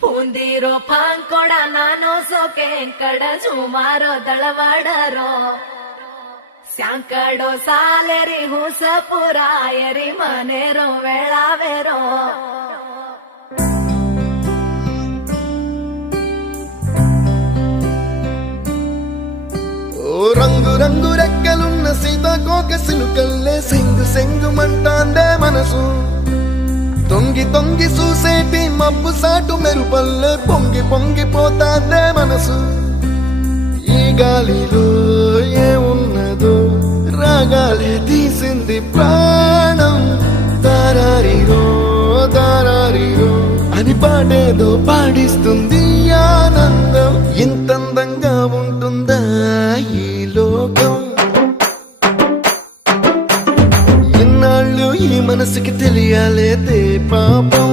ಪೂಂದಿರೋ ಪಾಂಕೊಡ ನಾನು ಸೋಕೆ ಕಡ ಸುಮಾರೋ ದಳವಾಡರೋ ಸ್ಯಾಂಕಡೋ ಸಾಲೆರಿ ಹುಸಪುರಾಯರಿ ಮನೆರೋ ವೇಳಾವೆರೋ రంగు రంగు రెక్కలున్న సీతాకోక సిలుకల్లే సెంగు సెంగు మంటాందే మనసు తొంగి తొంగి చూసేటి మబ్బు సాటు మెరుపల్లే పొంగి పొంగిపోతాందే మనసు ఈ గాలిలో ఏమున్నదో రాగాలే తీసింది ప్రాణం దారారిరో దారారిరో అని పాడేదో పాడిస్తుంది ఆనందం ఇంతందంగా ఉంటుందా ఈ లోకం ఇన్నాళ్ళు ఈ మనసుకి తెలియాలేదే పాపం